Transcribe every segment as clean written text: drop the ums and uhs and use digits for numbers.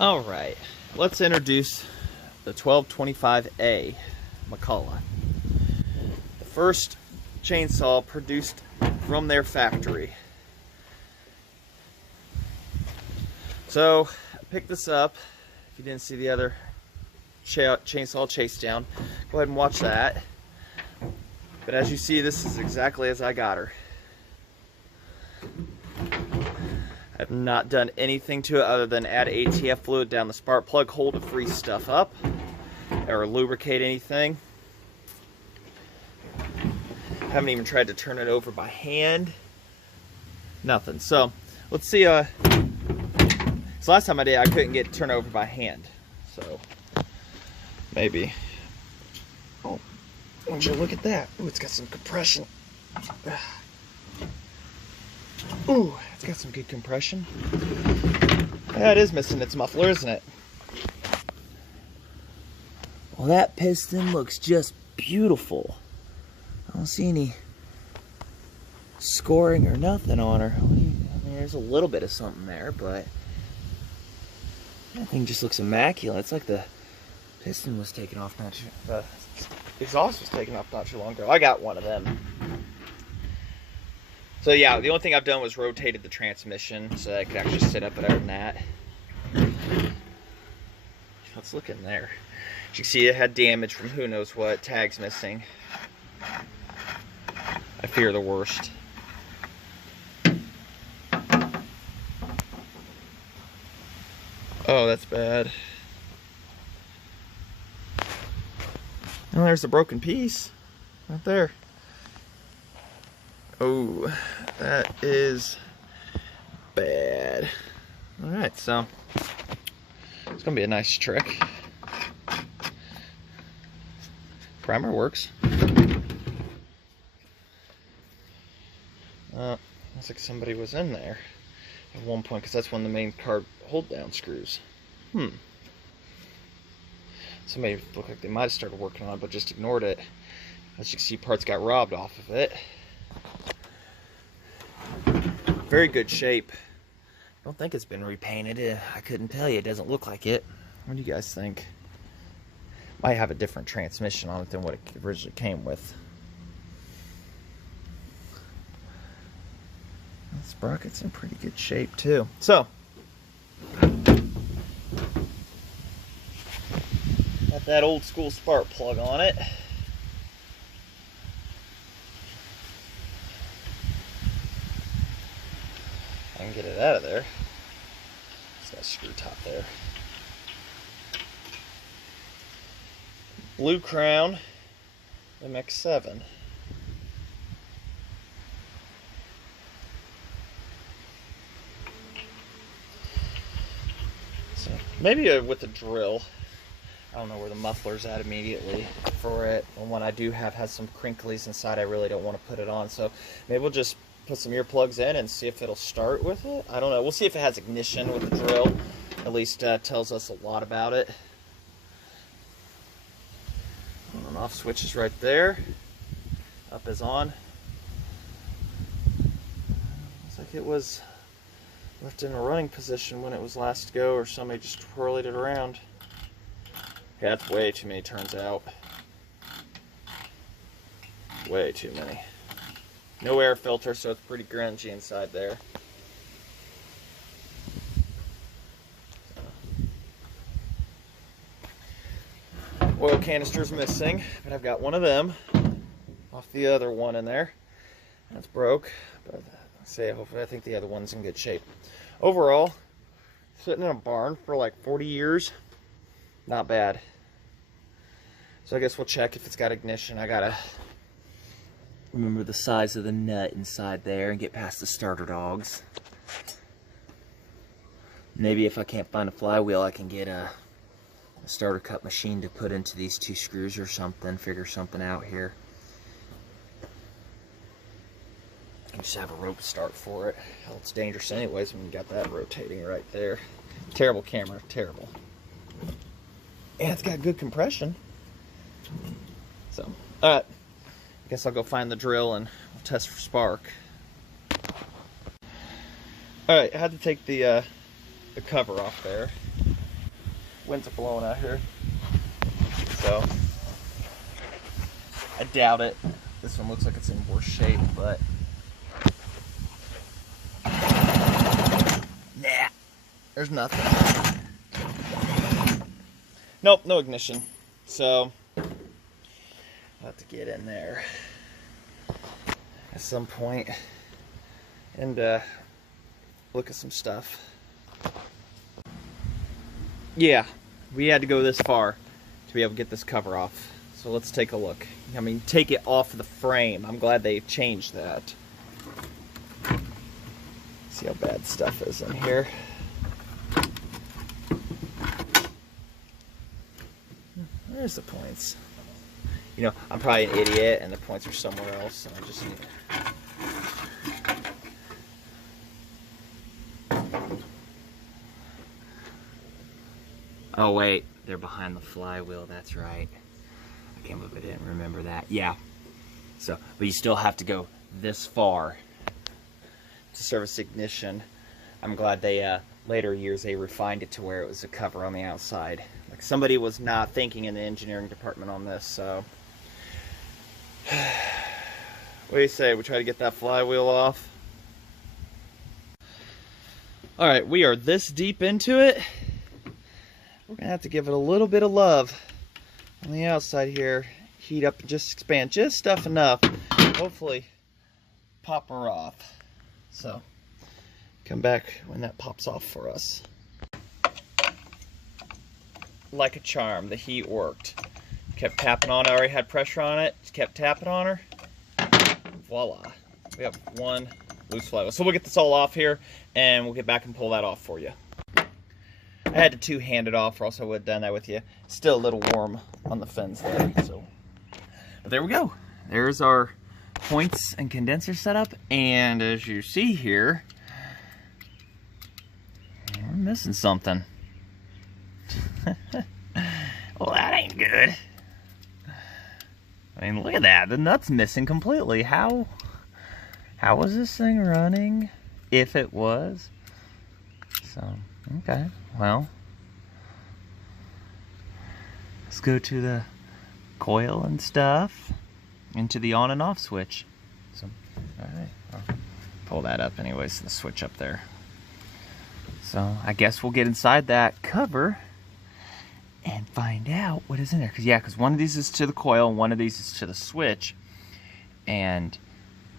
All right, let's introduce the 1225A McCulloch. The first chainsaw produced from their factory. So, I picked this up. If you didn't see the other chainsaw chase down, go ahead and watch that. But as you see, this is exactly as I got her. I've not done anything to it other than add ATF fluid down the spark plug hole to freeze stuff up or lubricate anything. Haven't even tried to turn it over by hand. Nothing. So let's see. So last time I did, I couldn't get it turned over by hand. So maybe. Oh, would you look at that? Ooh, it's got some compression. Ooh, it's got some good compression. Yeah, it is missing its muffler, isn't it? Well, that piston looks just beautiful. I don't see any scoring or nothing on her. I mean, there's a little bit of something there, but that thing just looks immaculate. It's like the piston was taken off not too, the exhaust was taken off not too long ago. I got one of them. So yeah, the only thing I've done was rotated the transmission so that I could actually sit up better than that. Let's look in there. As you can see, it had damage from who knows what, tags missing. I fear the worst. Oh, that's bad. Oh, there's the broken piece right there. Oh, that is bad. Alright, so it's gonna be a nice trick. Primer works. Looks like somebody was in there at one point, because that's when the main card hold down screws. Somebody looked like they might have started working on it, but just ignored it. As you can see, parts got robbed off of it. Very good shape. I don't think it's been repainted. I couldn't tell you. It doesn't look like it. What do you guys think? Might have a different transmission on it than what it originally came with. This sprocket's in pretty good shape too. So, got that old school spark plug on it. I can get it out of there. It's got a screw top there. Blue Crown MX7. So maybe with a drill. I don't know where the muffler's at immediately for it. The one I do have has some crinklies inside. I really don't want to put it on. So maybe we'll just put some earplugs in and see if it'll start with it. I don't know. We'll see if it has ignition with the drill. At least tells us a lot about it. On and off switch is right there. Up is on. Looks like it was left in a running position when it was last go, or somebody just twirled it around. Yeah, that's way too many turns out. Way too many. No air filter, so it's pretty grungy inside there. Oil canister's missing, but I've got one of them off the other one in there. That's broke, but hopefully I think the other one's in good shape. Overall, sitting in a barn for like 40 years, not bad. So I guess we'll check if it's got ignition. I gotta remember the size of the nut inside there and get past the starter dogs. Maybe if I can't find a flywheel, I can get a starter cut machine to put into these two screws or something, figure something out here. I just have a rope start for it. Hell, it's dangerous anyways when you got that rotating right there. Terrible camera, terrible. And it's got good compression. So, alright. I guess I'll go find the drill and we'll test for spark. Alright, I had to take the cover off there. winds are blowing out here. So I doubt it. This one looks like it's in worse shape, but nah, there's nothing. Nope, no ignition. So I'll have to get in there at some point and look at some stuff. Yeah, we had to go this far to be able to get this cover off. So let's take a look. I mean, take it off the frame. I'm glad they changed that. See how bad stuff is in here. There's the points. You know, I'm probably an idiot and the points are somewhere else, so I just need Oh wait, they're behind the flywheel, that's right. I can't believe I didn't remember that. Yeah. So, but you still have to go this far to service ignition. I'm glad they, later years, they refined it to where it was a cover on the outside. Like somebody was not thinking in the engineering department on this, so. What do you say? We try to get that flywheel off? Alright, we are this deep into it. We're gonna have to give it a little bit of love on the outside here. Heat up and just expand just stuff enough. Hopefully pop her off. So come back when that pops off for us. Like a charm, the heat worked. Kept tapping on it, I already had pressure on it. Just kept tapping on her. Voila. We have one loose flywheel. So we'll get this all off here and we'll get back and pull that off for you. I had to two-hand it off or else I would have done that with you. Still a little warm on the fins there. So, but there we go. There's our points and condenser setup. And as you see here, we're missing something. Well, that ain't good. I mean, look at that. The nut's missing completely. How was this thing running? If it was. So, okay. Well, let's go to the coil and stuff, into the on and off switch. So, all right, I'll pull that up anyways, the switch up there. So I guess we'll get inside that cover and find out what is in there. Because one of these is to the coil, and one of these is to the switch, and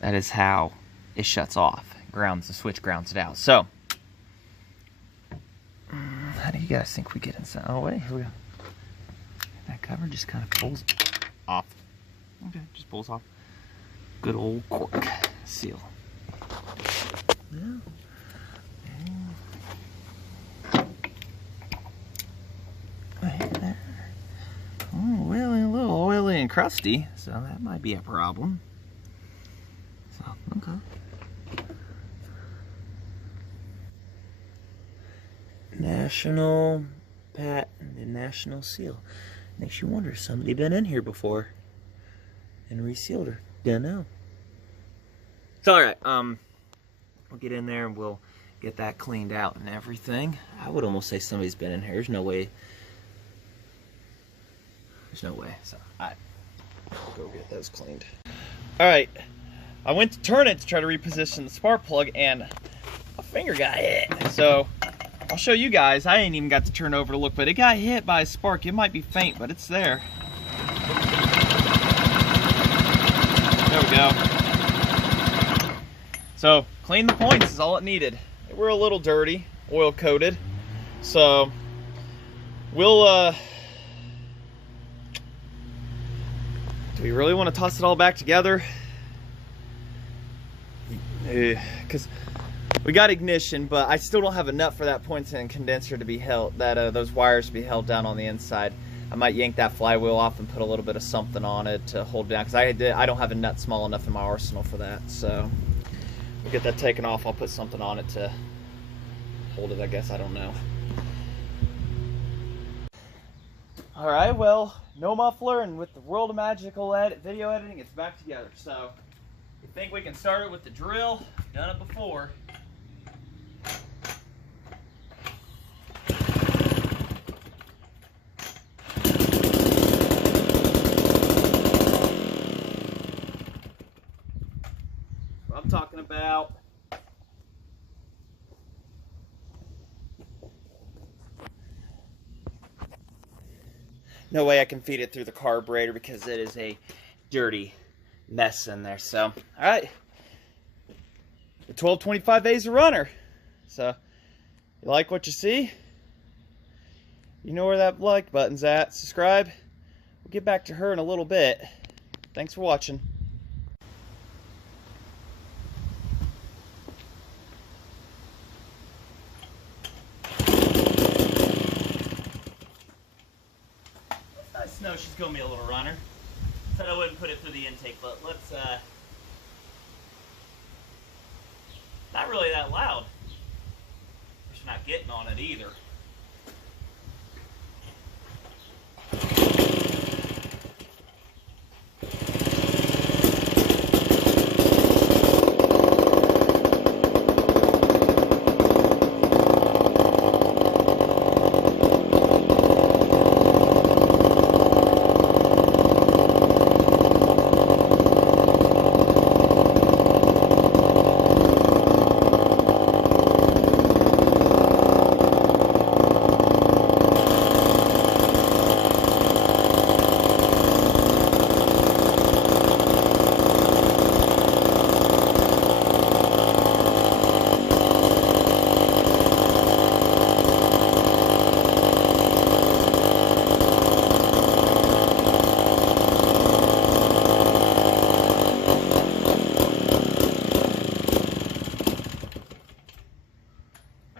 that is how it shuts off. The switch grounds it out. So. How do you guys think we get inside? Oh wait, here we go. That cover just kind of pulls off. Okay, just pulls off. Good old cork seal. Yeah. Right there. Oh, well, a little oily and crusty, so that might be a problem. So, okay. National patent and national seal. Makes you wonder, somebody been in here before and resealed her. Don't know. It's alright. We'll get in there and we'll get that cleaned out and everything. I would almost say somebody's been in here. There's no way. There's no way. So I'll go get those cleaned. Alright. I went to turn it to try to reposition the spark plug and my finger got hit. So I'll show you guys. I ain't even got to turn over to look, but it got hit by a spark. It might be faint, but it's there. There we go. So, clean the points is all it needed. They were a little dirty, oil coated. So, we'll, do we really want to toss it all back together? Because we got ignition, but I still don't have a nut for that points and condenser to be held, those wires to be held down on the inside. I might yank that flywheel off and put a little bit of something on it to hold it down, because I don't have a nut small enough in my arsenal for that. So we'll get that taken off. I'll put something on it to hold it, I guess. I don't know. Alright, well, no muffler, and with the world of magical video editing, it's back together. So you think we can start it with the drill? Done it before. no way I can feed it through the carburetor because it is a dirty mess in there. So, all right. The 1225A is a runner. So, you like what you see? You know where that like button's at. Subscribe. We'll get back to her in a little bit. Thanks for watching. Nice to know she's gonna be a little runner. Said I wouldn't put it through the intake, but let's not really that loud. She's not getting on it either.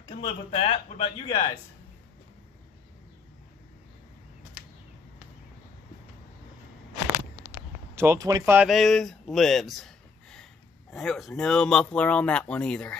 Can live with that. What about you guys? $12.25A lives. There was no muffler on that one either.